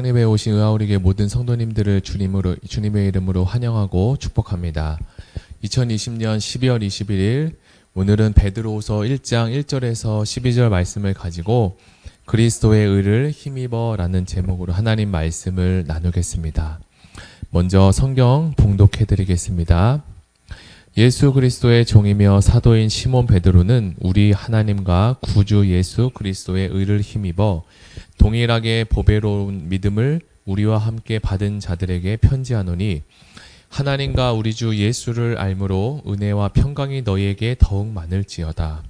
새벽예배에 오신 의아우리교회 모든 성도님들을 주님의 이름으로 환영하고 축복합니다. 2020년 12월 21일 오늘은 베드로후서 1장 1절에서 12절 말씀을 가지고 그리스도의 의를 힘입어 라는 제목으로 하나님 말씀을 나누겠습니다. 먼저 성경 봉독해 드리겠습니다. 예수 그리스도의 종이며 사도인 시몬 베드로는 우리 하나님과 구주 예수 그리스도의 의를 힘입어 동일하게 보배로운 믿음을 우리와 함께 받은 자들에게 편지하노니 하나님과 우리 주 예수를 알므로 은혜와 평강이 너희에게 더욱 많을지어다.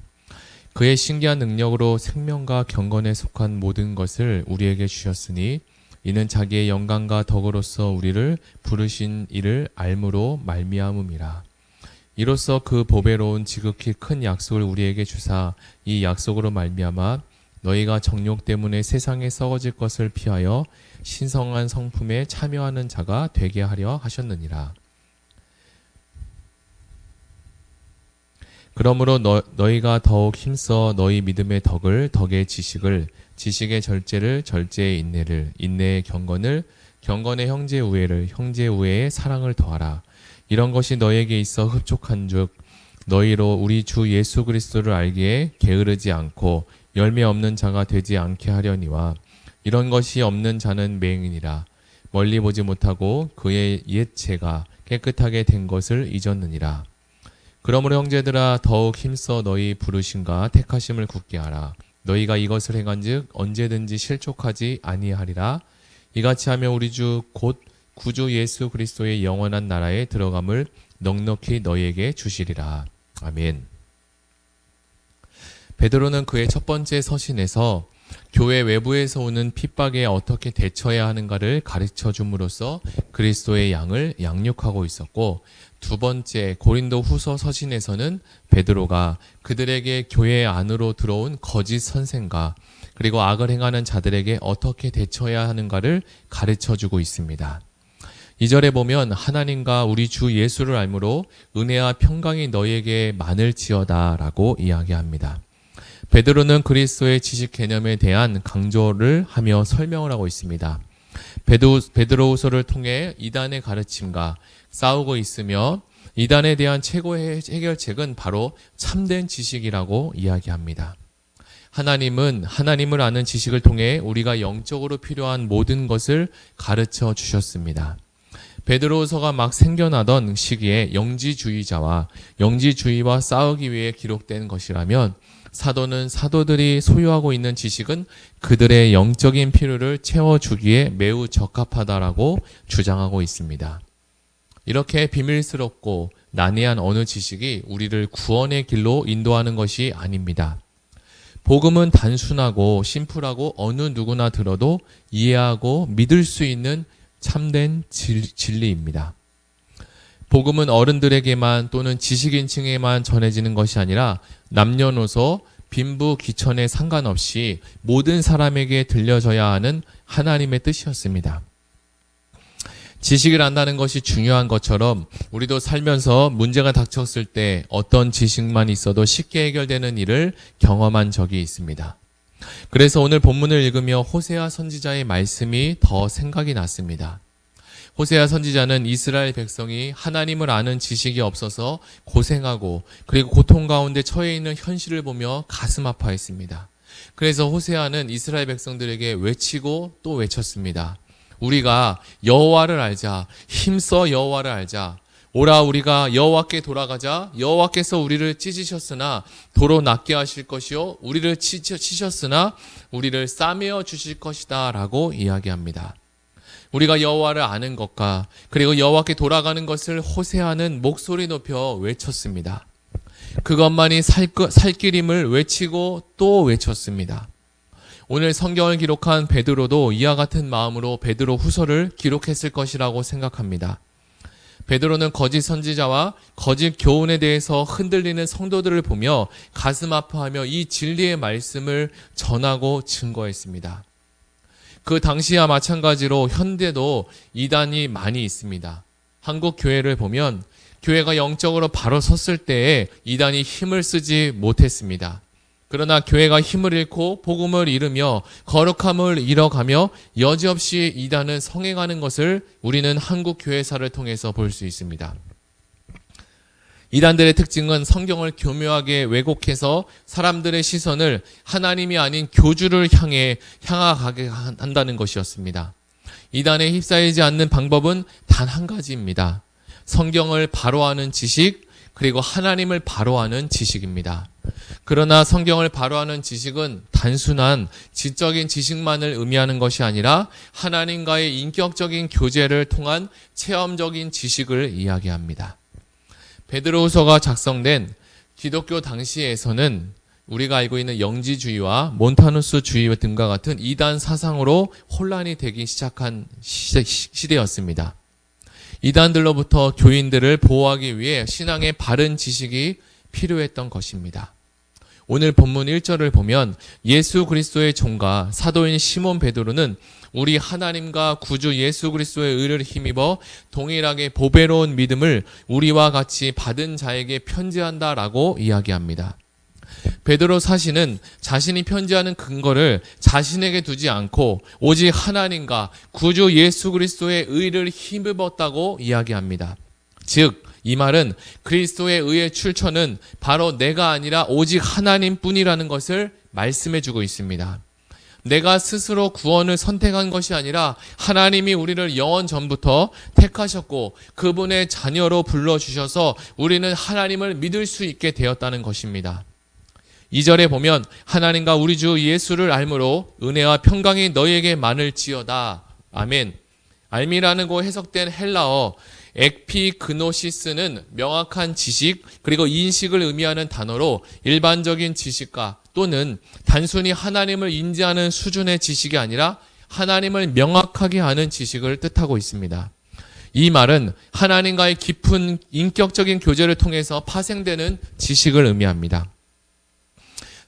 그의 신기한 능력으로 생명과 경건에 속한 모든 것을 우리에게 주셨으니 이는 자기의 영광과 덕으로서 우리를 부르신 이를 알므로 말미암음이라. 이로써 그 보배로운 지극히 큰 약속을 우리에게 주사 이 약속으로 말미암아 너희가 정욕 때문에 세상에 썩어질 것을 피하여 신성한 성품에 참여하는 자가 되게 하려 하셨느니라. 그러므로 너희가 더욱 힘써 너희 믿음의 덕을 덕의 지식을 지식의 절제를 절제의 인내를 인내의 경건을 경건의 형제 우애를 형제 우애의 사랑을 더하라. 이런 것이 너희에게 있어 흡족한즉 너희로 우리 주 예수 그리스도를 알기에 게으르지 않고 열매 없는 자가 되지 않게 하려니와 이런 것이 없는 자는 맹인이라 멀리 보지 못하고 그의 옛 죄가 깨끗하게 된 것을 잊었느니라. 그러므로 형제들아 더욱 힘써 너희 부르심과 택하심을 굳게 하라. 너희가 이것을 행한즉 언제든지 실족하지 아니하리라. 이같이 하며 우리 주 곧 구주 예수 그리스도의 영원한 나라에 들어감을 넉넉히 너희에게 주시리라. 아멘. 베드로는 그의 첫 번째 서신에서 교회 외부에서 오는 핍박에 어떻게 대처해야 하는가를 가르쳐 줌으로써 그리스도의 양을 양육하고 있었고, 두 번째 고린도 후서 서신에서는 베드로가 그들에게 교회 안으로 들어온 거짓 선생과 그리고 악을 행하는 자들에게 어떻게 대처해야 하는가를 가르쳐 주고 있습니다. 2절에 보면 하나님과 우리 주 예수를 알므로 은혜와 평강이 너희에게 많을지어다 라고 이야기합니다. 베드로는 그리스도의 지식 개념에 대한 강조를 하며 설명을 하고 있습니다. 베드로후서를 통해 이단의 가르침과 싸우고 있으며 이단에 대한 최고의 해결책은 바로 참된 지식이라고 이야기합니다. 하나님은 하나님을 아는 지식을 통해 우리가 영적으로 필요한 모든 것을 가르쳐 주셨습니다. 베드로후서가 막 생겨나던 시기에 영지주의와 싸우기 위해 기록된 것이라면 사도는 사도들이 소유하고 있는 지식은 그들의 영적인 필요를 채워주기에 매우 적합하다라고 주장하고 있습니다. 이렇게 비밀스럽고 난해한 어느 지식이 우리를 구원의 길로 인도하는 것이 아닙니다. 복음은 단순하고 심플하고 어느 누구나 들어도 이해하고 믿을 수 있는 참된 진리입니다. 복음은 어른들에게만 또는 지식인층에만 전해지는 것이 아니라 남녀노소, 빈부, 귀천에 상관없이 모든 사람에게 들려져야 하는 하나님의 뜻이었습니다. 지식을 안다는 것이 중요한 것처럼 우리도 살면서 문제가 닥쳤을 때 어떤 지식만 있어도 쉽게 해결되는 일을 경험한 적이 있습니다. 그래서 오늘 본문을 읽으며 호세아 선지자의 말씀이 더 생각이 났습니다. 호세아 선지자는 이스라엘 백성이 하나님을 아는 지식이 없어서 고생하고 그리고 고통 가운데 처해 있는 현실을 보며 가슴 아파했습니다. 그래서 호세아는 이스라엘 백성들에게 외치고 또 외쳤습니다. 우리가 여호와를 알자. 힘써 여호와를 알자. 오라 우리가 여호와께 돌아가자. 여호와께서 우리를 찢으셨으나 도로 낫게 하실 것이요 우리를 치셨으나 우리를 싸매어 주실 것이다 라고 이야기합니다. 우리가 여호와를 아는 것과 그리고 여호와께 돌아가는 것을 호세아는 목소리 높여 외쳤습니다. 그것만이 살 길임을 외치고 또 외쳤습니다. 오늘 성경을 기록한 베드로도 이와 같은 마음으로 베드로 후서를 기록했을 것이라고 생각합니다. 베드로는 거짓 선지자와 거짓 교훈에 대해서 흔들리는 성도들을 보며 가슴 아파하며 이 진리의 말씀을 전하고 증거했습니다. 그 당시와 마찬가지로 현대도 이단이 많이 있습니다. 한국 교회를 보면 교회가 영적으로 바로 섰을 때에 이단이 힘을 쓰지 못했습니다. 그러나 교회가 힘을 잃고 복음을 잃으며 거룩함을 잃어가며 여지없이 이단을 성행하는 것을 우리는 한국 교회사를 통해서 볼 수 있습니다. 이단들의 특징은 성경을 교묘하게 왜곡해서 사람들의 시선을 하나님이 아닌 교주를 향하게 한다는 것이었습니다. 이단에 휩싸이지 않는 방법은 단 한 가지입니다. 성경을 바로 아는 지식, 그리고 하나님을 바로 아는 지식입니다. 그러나 성경을 바로 아는 지식은 단순한 지적인 지식만을 의미하는 것이 아니라 하나님과의 인격적인 교제를 통한 체험적인 지식을 이야기합니다. 베드로후서가 작성된 기독교 당시에서는 우리가 알고 있는 영지주의와 몬타누스주의 등과 같은 이단 사상으로 혼란이 되기 시작한 시대였습니다. 이단들로부터 교인들을 보호하기 위해 신앙의 바른 지식이 필요했던 것입니다. 오늘 본문 1절을 보면 예수 그리스도의 종과 사도인 시몬 베드로는 우리 하나님과 구주 예수 그리스도의 의를 힘입어 동일하게 보배로운 믿음을 우리와 같이 받은 자에게 편지한다라고 이야기합니다. 베드로 사신은 자신이 편지하는 근거를 자신에게 두지 않고 오직 하나님과 구주 예수 그리스도의 의를 힘입었다고 이야기합니다. 즉, 이 말은 그리스도의 의의 출처는 바로 내가 아니라 오직 하나님뿐이라는 것을 말씀해주고 있습니다. 내가 스스로 구원을 선택한 것이 아니라 하나님이 우리를 영원 전부터 택하셨고 그분의 자녀로 불러주셔서 우리는 하나님을 믿을 수 있게 되었다는 것입니다. 2절에 보면 하나님과 우리 주 예수를 알므로 은혜와 평강이 너희에게 많을지어다. 아멘. 알미라고 해석된 헬라어 엑피그노시스는 명확한 지식 그리고 인식을 의미하는 단어로 일반적인 지식과 또는 단순히 하나님을 인지하는 수준의 지식이 아니라 하나님을 명확하게 아는 지식을 뜻하고 있습니다. 이 말은 하나님과의 깊은 인격적인 교제를 통해서 파생되는 지식을 의미합니다.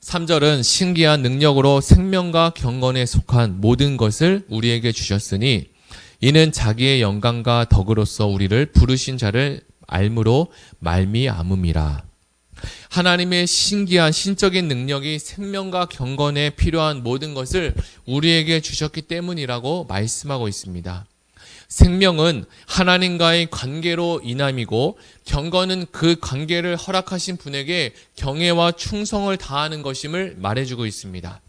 3절은 신기한 능력으로 생명과 경건에 속한 모든 것을 우리에게 주셨으니 이는 자기의 영광과 덕으로서 우리를 부르신 자를 알므로 말미암음이라. 하나님의 신기한 신적인 능력이 생명과 경건에 필요한 모든 것을 우리에게 주셨기 때문이라고 말씀하고 있습니다. 생명은 하나님과의 관계로 인함이고 경건은 그 관계를 허락하신 분에게 경애와 충성을 다하는 것임을 말해주고 있습니다.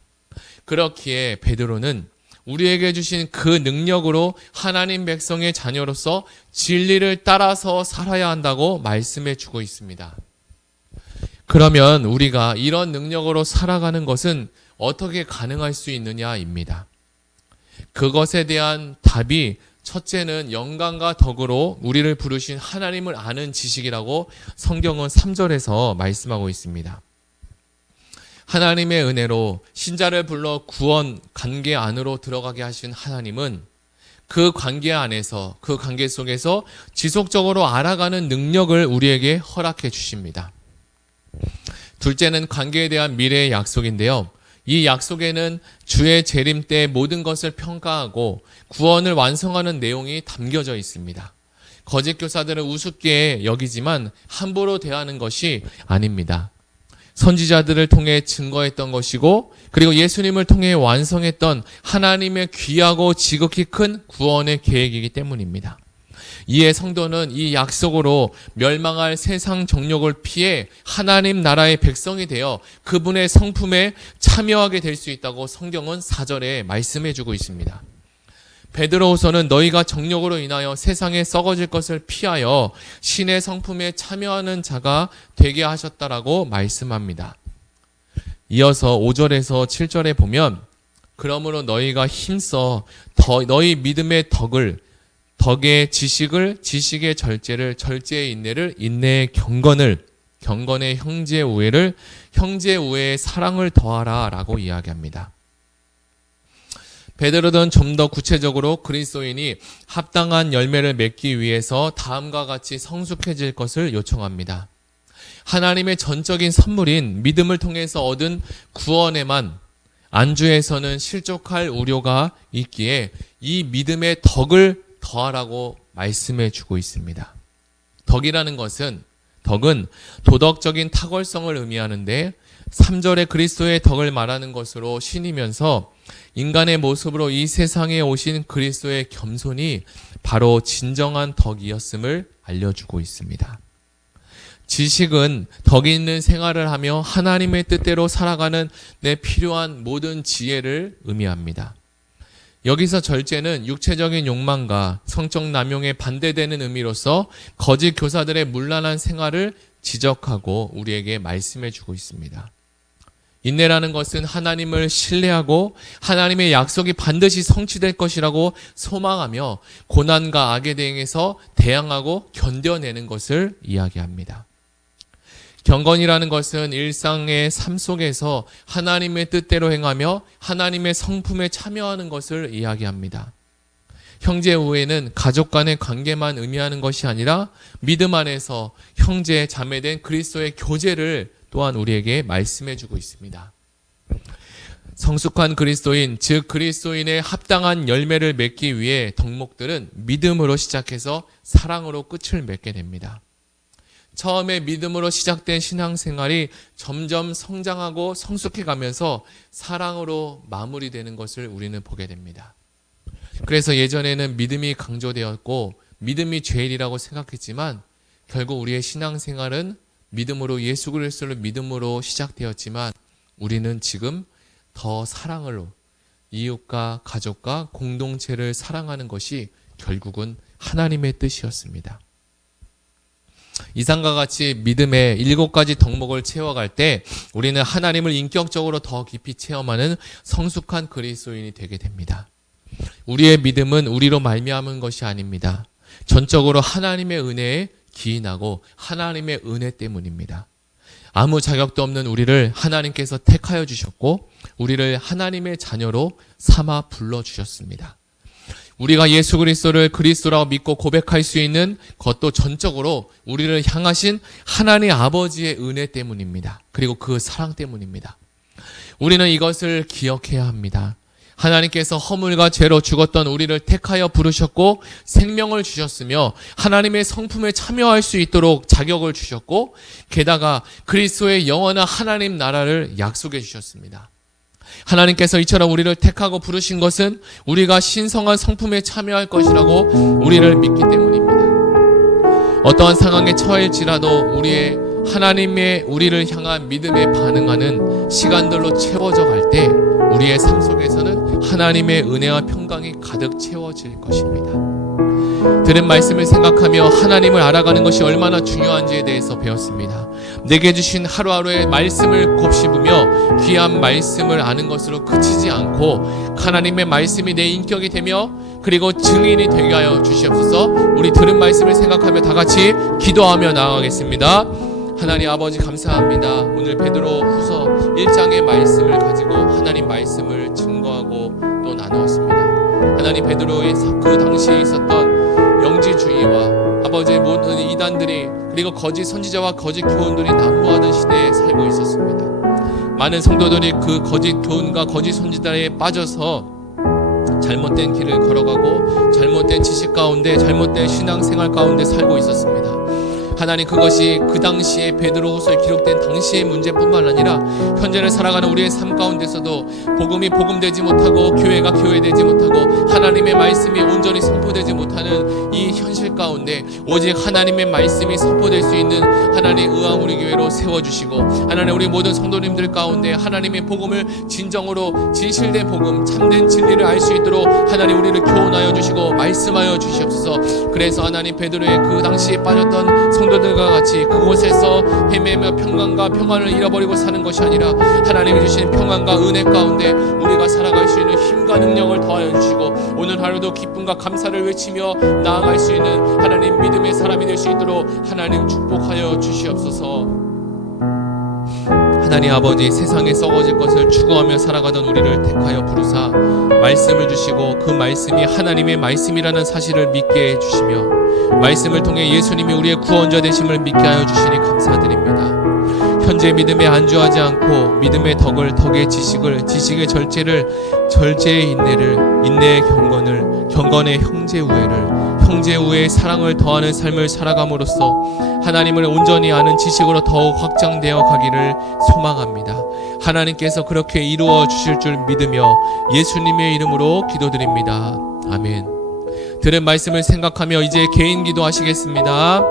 그렇기에 베드로는 우리에게 주신 그 능력으로 하나님 백성의 자녀로서 진리를 따라서 살아야 한다고 말씀해 주고 있습니다. 그러면 우리가 이런 능력으로 살아가는 것은 어떻게 가능할 수 있느냐입니다. 그것에 대한 답이 첫째는 영광과 덕으로 우리를 부르신 하나님을 아는 지식이라고 성경은 3절에서 말씀하고 있습니다. 하나님의 은혜로 신자를 불러 구원 관계 안으로 들어가게 하신 하나님은 그 관계 안에서 그 관계 속에서 지속적으로 알아가는 능력을 우리에게 허락해 주십니다. 둘째는 관계에 대한 미래의 약속인데요. 이 약속에는 주의 재림 때 모든 것을 평가하고 구원을 완성하는 내용이 담겨져 있습니다. 거짓 교사들은 우습게 여기지만 함부로 대하는 것이 아닙니다. 선지자들을 통해 증거했던 것이고 그리고 예수님을 통해 완성했던 하나님의 귀하고 지극히 큰 구원의 계획이기 때문입니다. 이에 성도는 이 약속으로 멸망할 세상 정욕을 피해 하나님 나라의 백성이 되어 그분의 성품에 참여하게 될 수 있다고 성경은 4절에 말씀해 주고 있습니다. 베드로후서는 너희가 정욕으로 인하여 세상에 썩어질 것을 피하여 신의 성품에 참여하는 자가 되게 하셨다라고 말씀합니다. 이어서 5절에서 7절에 보면 그러므로 너희가 힘써 너희 믿음의 덕의 지식을, 지식의 절제를, 절제의 인내를, 인내의 경건을, 경건의 형제 우애를, 형제 우애의 사랑을 더하라 라고 이야기합니다. 베드로는 좀 더 구체적으로 그리스도인이 합당한 열매를 맺기 위해서 다음과 같이 성숙해질 것을 요청합니다. 하나님의 전적인 선물인 믿음을 통해서 얻은 구원에만 안주에서는 실족할 우려가 있기에 이 믿음의 덕을 더하라고 말씀해 주고 있습니다. 덕은 도덕적인 탁월성을 의미하는데 3절에 그리스도의 덕을 말하는 것으로 신이면서 인간의 모습으로 이 세상에 오신 그리스도의 겸손이 바로 진정한 덕이었음을 알려주고 있습니다. 지식은 덕 있는 생활을 하며 하나님의 뜻대로 살아가는 내 필요한 모든 지혜를 의미합니다. 여기서 절제는 육체적인 욕망과 성적 남용에 반대되는 의미로서 거짓 교사들의 문란한 생활을 지적하고 우리에게 말씀해 주고 있습니다. 인내라는 것은 하나님을 신뢰하고 하나님의 약속이 반드시 성취될 것이라고 소망하며 고난과 악에 대응해서 대항하고 견뎌내는 것을 이야기합니다. 경건이라는 것은 일상의 삶 속에서 하나님의 뜻대로 행하며 하나님의 성품에 참여하는 것을 이야기합니다. 형제 우애는 가족 간의 관계만 의미하는 것이 아니라 믿음 안에서 형제, 자매된 그리스도의 교제를 또한 우리에게 말씀해 주고 있습니다. 성숙한 그리스도인, 즉 그리스도인의 합당한 열매를 맺기 위해 덕목들은 믿음으로 시작해서 사랑으로 끝을 맺게 됩니다. 처음에 믿음으로 시작된 신앙생활이 점점 성장하고 성숙해 가면서 사랑으로 마무리되는 것을 우리는 보게 됩니다. 그래서 예전에는 믿음이 강조되었고 믿음이 제일이라고 생각했지만 결국 우리의 신앙생활은 믿음으로 예수 그리스도를 믿음으로 시작되었지만 우리는 지금 더 사랑으로 이웃과 가족과 공동체를 사랑하는 것이 결국은 하나님의 뜻이었습니다. 이상과 같이 믿음의 7가지 덕목을 채워갈 때 우리는 하나님을 인격적으로 더 깊이 체험하는 성숙한 그리스도인이 되게 됩니다. 우리의 믿음은 우리로 말미암은 것이 아닙니다. 전적으로 하나님의 은혜에 기인하고 하나님의 은혜 때문입니다. 아무 자격도 없는 우리를 하나님께서 택하여 주셨고 우리를 하나님의 자녀로 삼아 불러주셨습니다. 우리가 예수 그리스도를 그리스도라고 믿고 고백할 수 있는 것도 전적으로 우리를 향하신 하나님 아버지의 은혜 때문입니다. 그리고 그 사랑 때문입니다. 우리는 이것을 기억해야 합니다. 하나님께서 허물과 죄로 죽었던 우리를 택하여 부르셨고 생명을 주셨으며 하나님의 성품에 참여할 수 있도록 자격을 주셨고 게다가 그리스도의 영원한 하나님 나라를 약속해 주셨습니다. 하나님께서 이처럼 우리를 택하고 부르신 것은 우리가 신성한 성품에 참여할 것이라고 우리를 믿기 때문입니다. 어떠한 상황에 처할지라도 우리의 하나님의 우리를 향한 믿음에 반응하는 시간들로 채워져 갈 때 우리의 삶 속에서는 하나님의 은혜와 평강이 가득 채워질 것입니다. 들은 말씀을 생각하며 하나님을 알아가는 것이 얼마나 중요한지에 대해서 배웠습니다. 내게 주신 하루하루의 말씀을 곱씹으며 귀한 말씀을 아는 것으로 그치지 않고 하나님의 말씀이 내 인격이 되며 그리고 증인이 되게 하여 주시옵소서. 우리 들은 말씀을 생각하며 다 같이 기도하며 나아가겠습니다. 하나님 아버지 감사합니다. 오늘 베드로후서 1장의 말씀을 가지고 하나님 말씀을 증거하고 또 나누었습니다. 하나님 베드로의 그 당시에 있었던 영지주의와 아버지의 모든 이단들이 그리고 거짓 선지자와 거짓 교훈들이 난무하던 시대에 살고 있었습니다. 많은 성도들이 그 거짓 교훈과 거짓 선지자에 빠져서 잘못된 길을 걸어가고 잘못된 지식 가운데 잘못된 신앙생활 가운데 살고 있었습니다. 하나님 그것이 그 당시에 베드로후서에 기록된 당시의 문제뿐만 아니라 현재를 살아가는 우리의 삶 가운데서도 복음이 복음되지 못하고 교회가 교회되지 못하고 하나님의 말씀이 온전히 선포되지 못하는 이 현실 가운데 오직 하나님의 말씀이 선포될 수 있는 하나님 의왕 우리 교회로 세워주시고 하나님 우리 모든 성도님들 가운데 하나님의 복음을 진정으로 진실된 복음 참된 진리를 알 수 있도록 하나님 우리를 교훈하여 주시고 말씀하여 주시옵소서. 그래서 하나님 베드로의 그 당시에 빠졌던 성도들과 같이 그곳에서 헤매며 평강과 평안을 잃어버리고 사는 것이 아니라 하나님이 주신 평안과 은혜 가운데 우리가 살아갈 수 있는 힘과 능력을 더하여 주시고 오늘 하루도 기쁨과 감사를 외치며 나아갈 수 있는 하나님 믿음의 사람이 될 수 있도록 하나님 축복하여 주시옵소서. 하나님 아버지 세상에 썩어질 것을 추구하며 살아가던 우리를 택하여 부르사 말씀을 주시고 그 말씀이 하나님의 말씀이라는 사실을 믿게 해주시며 말씀을 통해 예수님이 우리의 구원자 되심을 믿게 하여 주시니 감사드립니다. 현재 믿음에 안주하지 않고 믿음의 덕을 덕의 지식을 지식의 절제를 절제의 인내를 인내의 경건을 경건의 형제 우애를 형제 우애의 사랑을 더하는 삶을 살아감으로써 하나님을 온전히 아는 지식으로 더욱 확장되어 가기를 소망합니다. 하나님께서 그렇게 이루어 주실 줄 믿으며 예수님의 이름으로 기도드립니다. 아멘. 들은 말씀을 생각하며 이제 개인 기도하시겠습니다.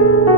네.